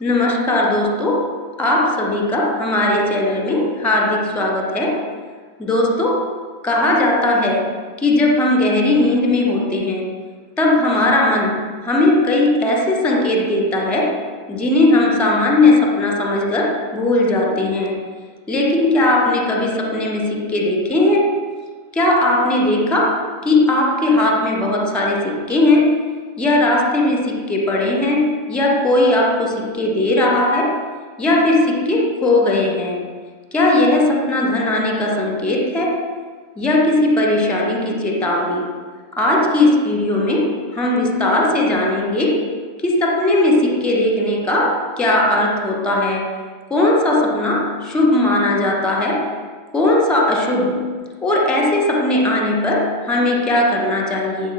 नमस्कार दोस्तों, आप सभी का हमारे चैनल में हार्दिक स्वागत है। दोस्तों, कहा जाता है कि जब हम गहरी नींद में होते हैं तब हमारा मन हमें कई ऐसे संकेत देता है जिन्हें हम सामान्य सपना समझकर भूल जाते हैं। लेकिन क्या आपने कभी सपने में सिक्के देखे हैं? क्या आपने देखा कि आपके हाथ में बहुत सारे सिक्के हैं, या रास्ते में सिक्के पड़े हैं, या कोई आपको सिक्के दे रहा है, या फिर सिक्के खो गए हैं? क्या यह सपना धन आने का संकेत है या किसी परेशानी की चेतावनी? आज की इस वीडियो में हम विस्तार से जानेंगे कि सपने में सिक्के देखने का क्या अर्थ होता है, कौन सा सपना शुभ माना जाता है, कौन सा अशुभ, और ऐसे सपने आने पर हमें क्या करना चाहिए।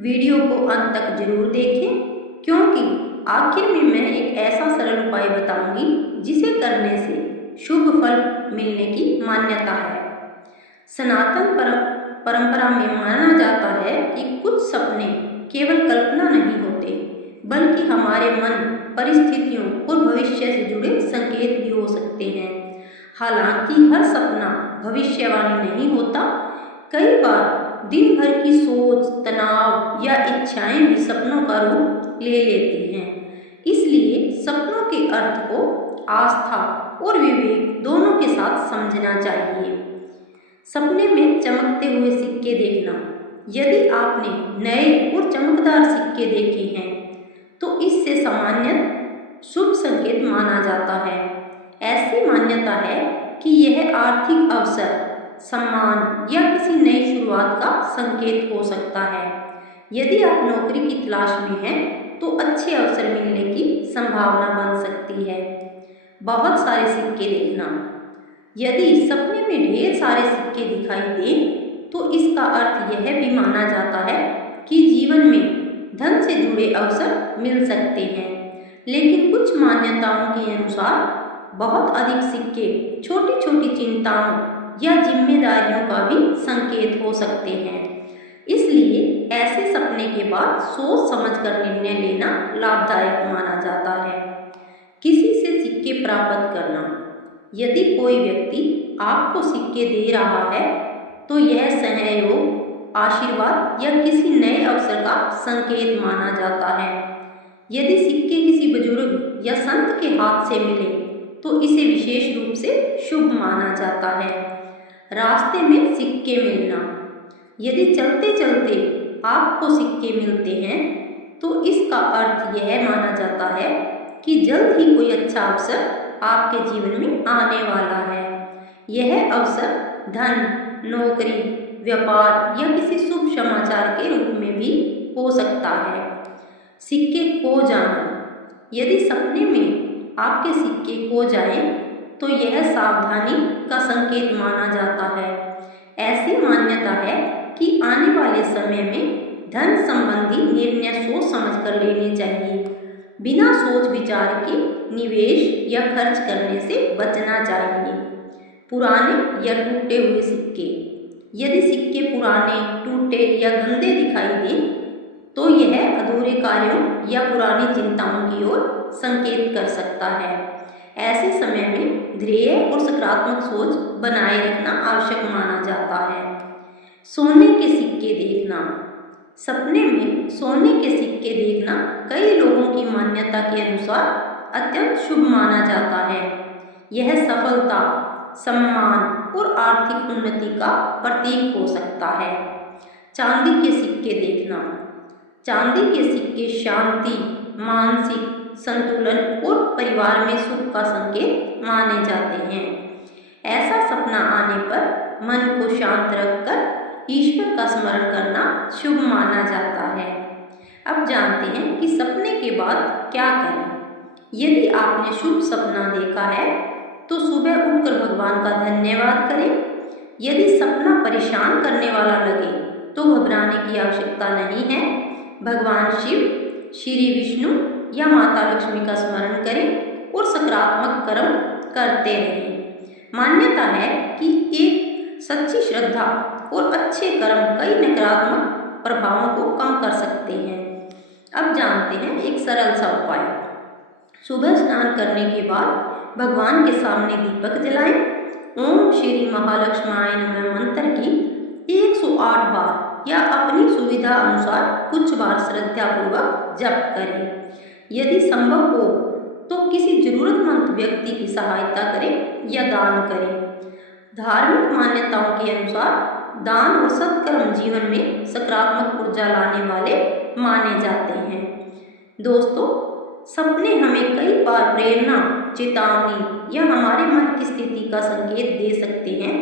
वीडियो को अंत तक जरूर देखें, क्योंकि आखिर में मैं एक ऐसा सरल उपाय बताऊंगी जिसे करने से शुभ फल मिलने की मान्यता है। सनातन परंपरा में माना जाता है कि कुछ सपने केवल कल्पना नहीं होते, बल्कि हमारे मन, परिस्थितियों और भविष्य से जुड़े संकेत भी हो सकते हैं। हालांकि हर सपना भविष्यवाणी नहीं होता। कई बार दिन भर की सोच, तनाव या इच्छाएं भी सपनों का रूप ले लेती हैं। इसलिए सपनों के अर्थ को आस्था और विवेक दोनों के साथ समझना चाहिए। सपने में चमकते हुए सिक्के देखना। यदि आपने नए और चमकदार सिक्के देखे हैं तो इससे सामान्य शुभ संकेत माना जाता है। ऐसी मान्यता है कि यह आर्थिक अवसर, सम्मान या किसी नई शुरुआत का संकेत हो सकता है। यदि आप नौकरी की तलाश में हैं तो अच्छे अवसर मिलने की संभावना बन सकती है। बहुत सारे सिक्के देखना। यदि सपने में ढेर सारे सिक्के दिखाई दें तो इसका अर्थ यह भी माना जाता है कि जीवन में धन से जुड़े अवसर मिल सकते हैं। लेकिन कुछ मान्यताओं के अनुसार बहुत अधिक सिक्के छोटी छोटी चिंताओं या जिम्मेदारियों का भी संकेत हो सकते हैं। इसलिए ऐसे सपने के बाद सोच समझकर निर्णय लेना लाभदायक माना जाता है। किसी से सिक्के प्राप्त करना। यदि कोई व्यक्ति आपको सिक्के दे रहा है तो यह सहयोग, आशीर्वाद या किसी नए अवसर का संकेत माना जाता है। यदि सिक्के किसी बुजुर्ग या संत के हाथ से मिले तो इसे विशेष रूप से शुभ माना जाता है। रास्ते में सिक्के मिलना। यदि चलते चलते आपको सिक्के मिलते हैं तो इसका अर्थ यह माना जाता है कि जल्द ही कोई अच्छा अवसर आपके जीवन में आने वाला है। यह अवसर धन, नौकरी, व्यापार या किसी शुभ समाचार के रूप में भी हो सकता है। सिक्के खो जाना। यदि सपने में आपके सिक्के खो जाएं तो यह सावधानी का संकेत माना जाता है। ऐसी मान्यता है कि आने वाले समय में धन संबंधी निर्णय सोच समझकर लेने चाहिए। बिना सोच विचार के निवेश या खर्च करने से बचना चाहिए। पुराने या टूटे हुए सिक्के। यदि सिक्के पुराने, टूटे या गंदे दिखाई दें तो यह अधूरे कार्यों या पुरानी चिंताओं की ओर संकेत कर सकता है। ऐसे समय में धैर्य और सकारात्मक सोच बनाए रखना आवश्यक माना जाता है। सोने के सिक्के देखना। सपने में सोने के सिक्के देखना कई लोगों की मान्यता के अनुसार अत्यंत शुभ माना जाता है। यह सफलता, सम्मान और आर्थिक उन्नति का प्रतीक हो सकता है। चांदी के सिक्के देखना। चांदी के सिक्के शांति, मानसिक संतुलन और परिवार में सुख का संकेत माने जाते हैं। ऐसा सपना आने पर मन को शांत रखकर ईश्वर का स्मरण करना शुभ माना जाता है। अब जानते हैं कि सपने के बाद क्या करें। यदि आपने शुभ सपना देखा है तो सुबह उठकर भगवान का धन्यवाद करें। यदि सपना परेशान करने वाला लगे तो घबराने की आवश्यकता नहीं है। भगवान शिव, श्री विष्णु या माता लक्ष्मी का स्मरण करें और सकारात्मक कर्म करते रहें। मान्यता है कि एक सच्ची श्रद्धा और अच्छे कर्म कई नकारात्मक प्रभावों को कम कर सकते हैं। अब जानते हैं एक सरल सा उपाय। सुबह स्नान करने के बाद भगवान के सामने दीपक जलाएं। ओम श्री महालक्ष्माय नमः मंत्र की 108 बार या अपनी सुविधा अनुसार कुछ बार श्रद्धापूर्वक जप करें। यदि संभव हो तो किसी जरूरतमंद व्यक्ति की सहायता करें या दान करें। धार्मिक मान्यताओं के अनुसार दान और सत्कर्म जीवन में सकारात्मक ऊर्जा लाने वाले माने जाते हैं। दोस्तों, सपने हमें कई बार प्रेरणा, चेतावनी या हमारे मन की स्थिति का संकेत दे सकते हैं,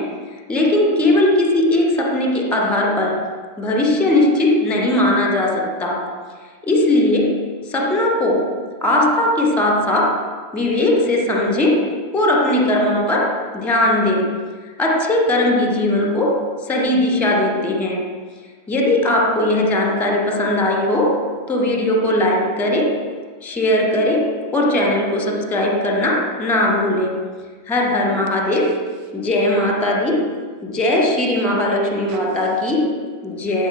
लेकिन केवल किसी एक सपने के आधार पर भविष्य निश्चित नहीं माना जा सकता। इसलिए सपनों को आस्था के साथ साथ विवेक से समझें और अपने कर्मों पर ध्यान दें। अच्छे कर्म ही जीवन को सही दिशा देते हैं। यदि आपको यह जानकारी पसंद आई हो तो वीडियो को लाइक करें, शेयर करें और चैनल को सब्सक्राइब करना ना भूलें। हर हर महादेव। जय माता दी। जय श्री महालक्ष्मी माता की जय।